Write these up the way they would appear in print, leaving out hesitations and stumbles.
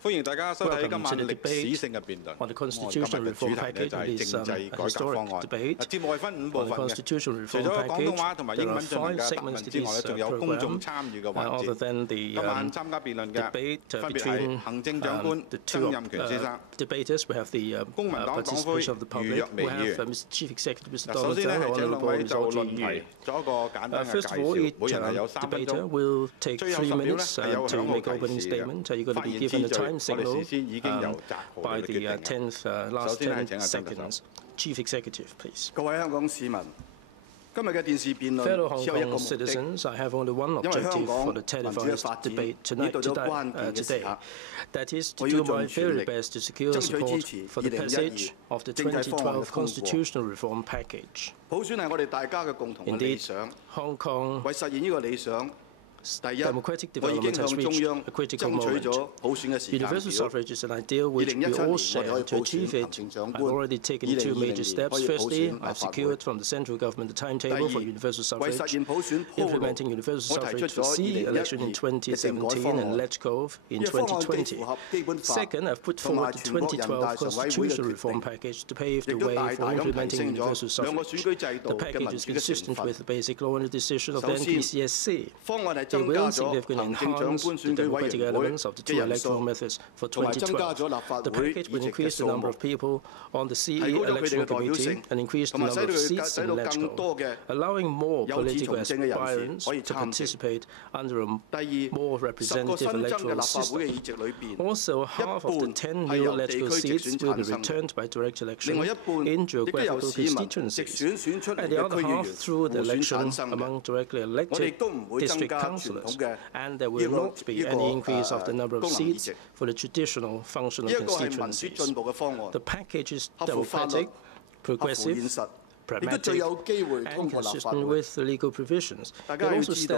歡迎大家收睇今晚歷史性嘅辯論。我哋今日嘅主題咧就係政制改革方案。節目係分5部分嘅，除咗廣東話同埋英文進行嘅答問之外咧，仲有公眾參與嘅環節。今晚參加辯論嘅分別係行政長官曾蔭權先生、公民黨黨魁余若薇議員。首先咧係請兩位就論題作一個簡單嘅介紹，每人係有3分鐘。最後10秒咧係有響號提示嘅，發言次序。我哋事先已經有擇號嚟決定。首先係請阿曾特首。各位香港市民，今日嘅電視辯論只有一個目的，因為香港民主嘅發展已到咗關鍵嘅時刻，我要盡全力爭取支持2012政制方案嘅通過。普選係我哋大家嘅共同嘅理想，為實現呢個理想。第一，我已經向中央爭取咗普選嘅時間表。2017年我哋可以普選行政長官，2020年可以普選立法會。第二，為實現普選鋪路，我提出咗2012嘅政改方案。呢個方案既符合基本法同埋全國人大常委會嘅決定，亦都大大咁提升咗兩個選舉制度嘅民主嘅成分。首先，方案係增加咗行政長官選舉委員會嘅人數，同埋增加咗立法會議席嘅數目，提高咗佢哋嘅代表性，同埋使到更多嘅有志從政嘅人士可以參政。第二，10個新增嘅立法會嘅議席裏邊，一半係由地區直選產生，另外一半亦都由市民直選選出嚟嘅區議員互選產生嘅。我哋都唔會增加傳統嘅呢個功能議席。呢一個係民主進步嘅方案，合乎法律、合乎現實，亦都最有機會通過立法會。大家要知道，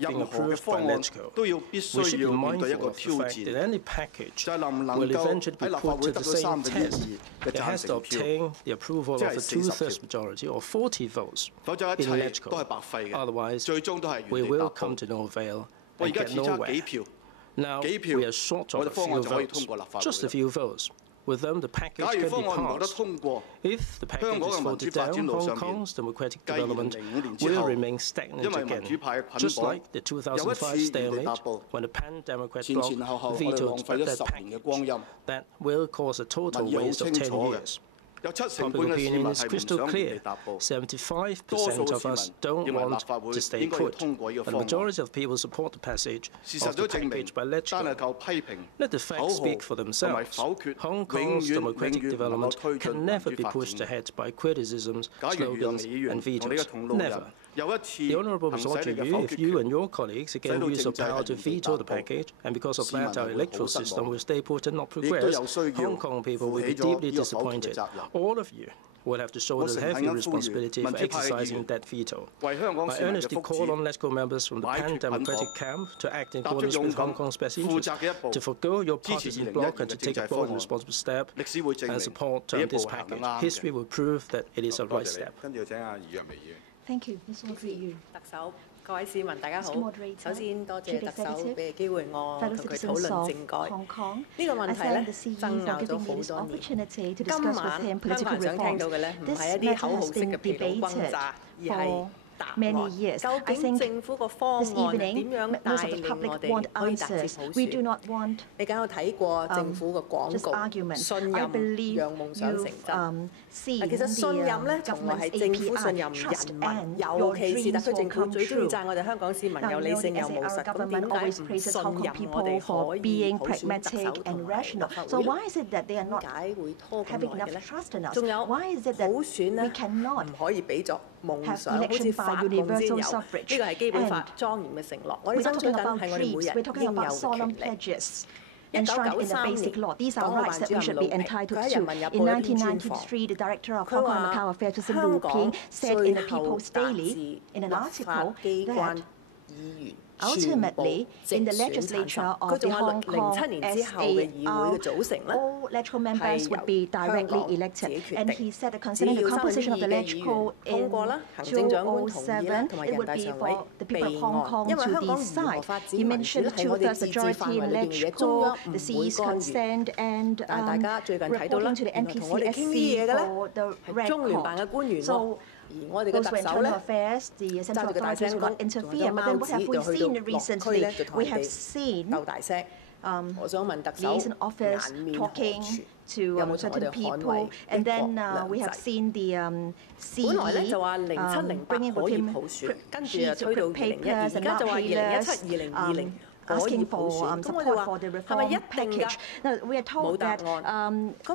任何嘅方案都必須要面對一個挑戰，就係能唔能夠喺立法會得到2/3嘅贊成票，即係40票，否則一切都係白費嘅，最終都係原地踏步。我而家只差幾票，我哋方案就可以通過立法會。假如方案唔獲得通過，香港嘅民主發展路上面，繼2005年之後，因為民主派嘅捆綁，又一次原地踏步，前後後我哋浪費咗10年嘅光陰。民意好清楚嘅。有70%嘅市民係唔想原地踏步，多數市民認為立法會應該要通過呢個方案。事實都證明，單係靠批評、口號同埋否決，永遠唔能夠推進民主發展。假如余若薇議員同你嘅同路人又一次行使你嘅否決權，使到政制係原地踏步，市民係會好失望。亦都有需要負起咗呢個否決嘅責任。All of you will have to shoulder the heavy responsibility for exercising that veto. I earnestly call on LegCo members from the pan-democratic camp to act in accordance with Hong Kong's best interest, to forgo your partisan bloc and to take a bold and responsible step and support this package. History will prove that it is a right step. 跟住請阿余若薇議員。Thank you, Mr. Moderator. 特首，各位市民大家好。首先多謝特首俾機會我同佢討論政改。呢個問題咧爭拗咗好多年。今晚香港人想聽到嘅咧唔係一啲口號式嘅疲勞轟炸，而係答案。究竟政府個方案點樣帶領我哋可以達至普選？你梗有睇過政府個廣告，信任讓夢想成真。其實信任咧，從來係政府信任人民，尤其是特區政府最中意讚我哋香港市民有理性又務實。咁點解唔信任我哋可以普選特首同埋立法會？點解會拖咁耐嘅咧？仲有普選咧唔可以比作夢想，好似發夢之友。呢個係基本法莊嚴嘅承諾。我哋爭取緊係我哋每人應有嘅權利。1993年，港澳辦主任盧平佢喺《人民日報》一篇專訪，佢話香港最後法治立法機關議員 Ultimately, in the legislature of the Hong Kong SAR, all electoral members would be directly elected. And he said that concerning the composition of the electoral in 2007, it would be for the people of Hong Kong to decide. He mentioned 2/3 majority in electoral, the CE's consent, and reporting to the NPCSC for the record. So, those were internal affairs, the central authorities will not interfere. But then what have we seen recently? We have seen liaison office talking to certain people, and then we have seen the CE bringing with him sheets of papers and mark asking for support for the reform package. Now, we are told that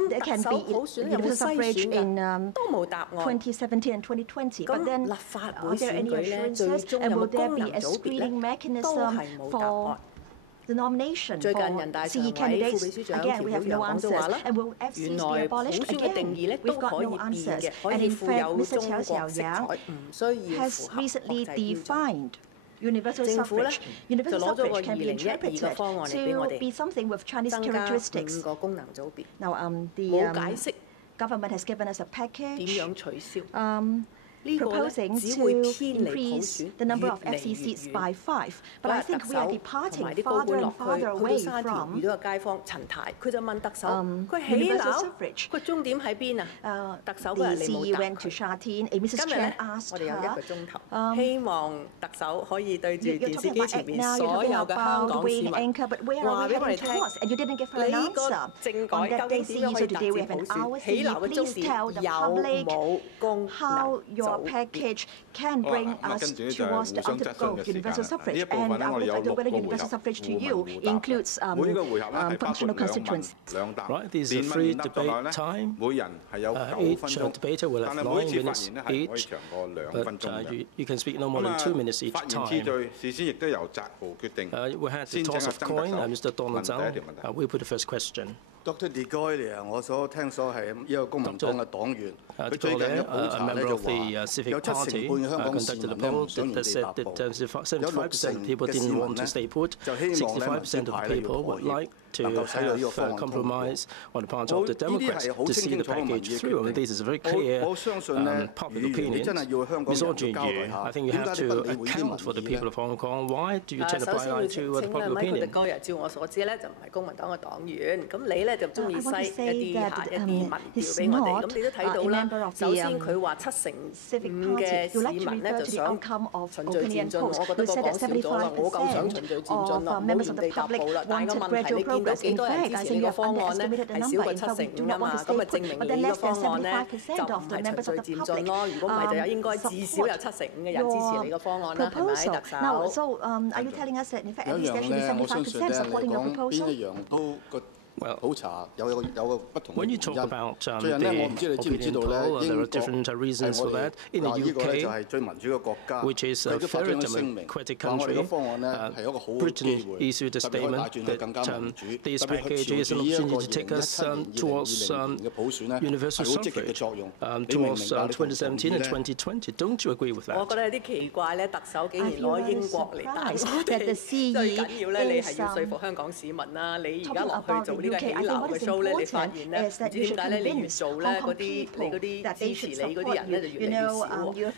there can be universal suffrage in 2017 and 2020, but then are there any assurances, and will there be a screening mechanism for the nomination for CE candidates? Again, we have no answers. And will FCs be abolished? Again, we've got no answers. And in fact, Mr. Chiao Xiaoyang has recently defined universal suffrage. Universal suffrage can be interpreted to be something with Chinese characteristics. Now, the government has given us a package proposing to increase the number of FC seats by 5. But I think we are departing farther and farther away from universal suffrage. The CE went to Sha Tin. Mrs. Chen asked her, you're talking about now, you're talking about weighing anchor, but where are we heading towards? And you didn't give her an answer. On that day, CE, so today we have an hour. CE, please tell the public how your package can bring us towards the ultimate goal of universal suffrage. And I would like to know whether universal suffrage to you includes functional constituents. Right, these are free debate time. Each debater will have 9 minutes each, but you can speak no more than 2 minutes each time. We had the toss of coin. Mr. Donald Zhang will put the first question. Dr. De Goyle 我所聽所係一個公民黨嘅黨員，佢最近嘅普查咧就話有70半嘅香港市民咧唔想用地踏步，有60%嘅市民咧就希望咧民主派咧要改業。To have compromise on the part of the Democrats to see the package through. And this is a very clear popular opinion. Ms. Audrey Yu, I think you have to account for the people of Hong Kong. Why do you turn a blind eye to the popular opinion? 照我所知咧，就唔係公民黨嘅黨員。咁你咧就中意西一啲民調俾我哋。咁你都睇到啦。首先佢話75%嘅市民咧就想循序漸進，我覺得個講少咗啦。我夠想循序漸進啦，唔好原地踏步啦。但係個問題你見到幾多人支持你個方案咧？係少過70%㗎嘛，咁啊證明你個方案咧就唔係循序漸進咯。如果唔係就有應該至少有75%嘅人支持你個方案啦，係咪特首？ Now, so are you telling us that in fact at least there should be 75% supporting your proposal? When you talk about the opinion poll, there are different reasons for that. In the UK, which is a very democratic country, Britain issued a statement that this package is an opportunity to take us towards universal suffrage towards 2017 and 2020. Don't you agree with that? 我覺得有啲奇怪咧，特首竟然攞英國嚟打我哋，最緊要咧，你係要說服香港市民啦。你而家落去做呢個起鬧嘅 show 咧，你發現咧，唔知點解咧，你越做咧，你嗰啲支持你嗰啲人咧就越嚟越少喎。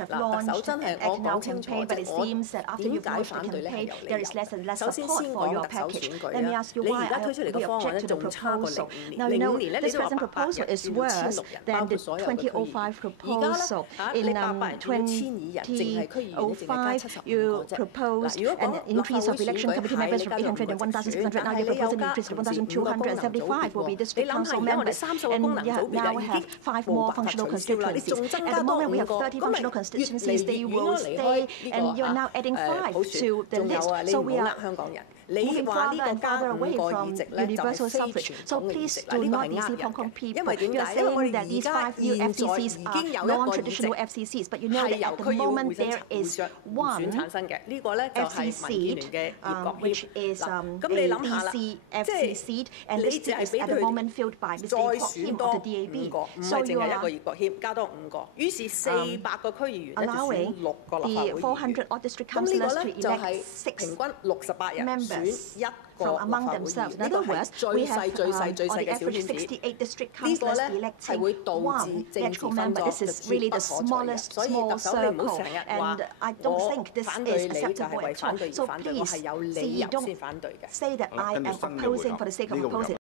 嗱，特首真係我講清楚，點解反對咧係有理由。首先先講特首選舉啦，你而家推出嚟嘅方案咧仲差過05年咧，你都話800人要1600人，包括所有嘅區議員。而家咧你800人要1200人，淨係區議員你淨係加75個啫。嗱，如果講立法會選舉派你加到5個席選，但係你有加5個district council members, and now we have 5 more functional constituencies. At the moment, we have 30 functional constituencies. They will stay, and you're now adding 5 to the list. So we are 你話呢個加5個議席咧，就係非傳統嘅議席啦，呢個係呃人嘅。因為點解？因為我哋而家現在已經有一個議席係由區議會互相選產生嘅，呢個咧就係民建聯嘅葉國謙。咁你諗下啦，即係你只係俾佢再選多5個，唔係淨係一個葉國謙，加多5個，於是400個區議員咧就選6個立法會議員。咁呢個咧就係平均68人選1個立法會議員，呢個係最細嘅小圈子。呢個咧係會導致政治分裂嘅絕不可取嘅。所以特首你唔好成日話我反對你就係為反對而反對，我係有理由先反對嘅。跟住新嘅回合呢個回合。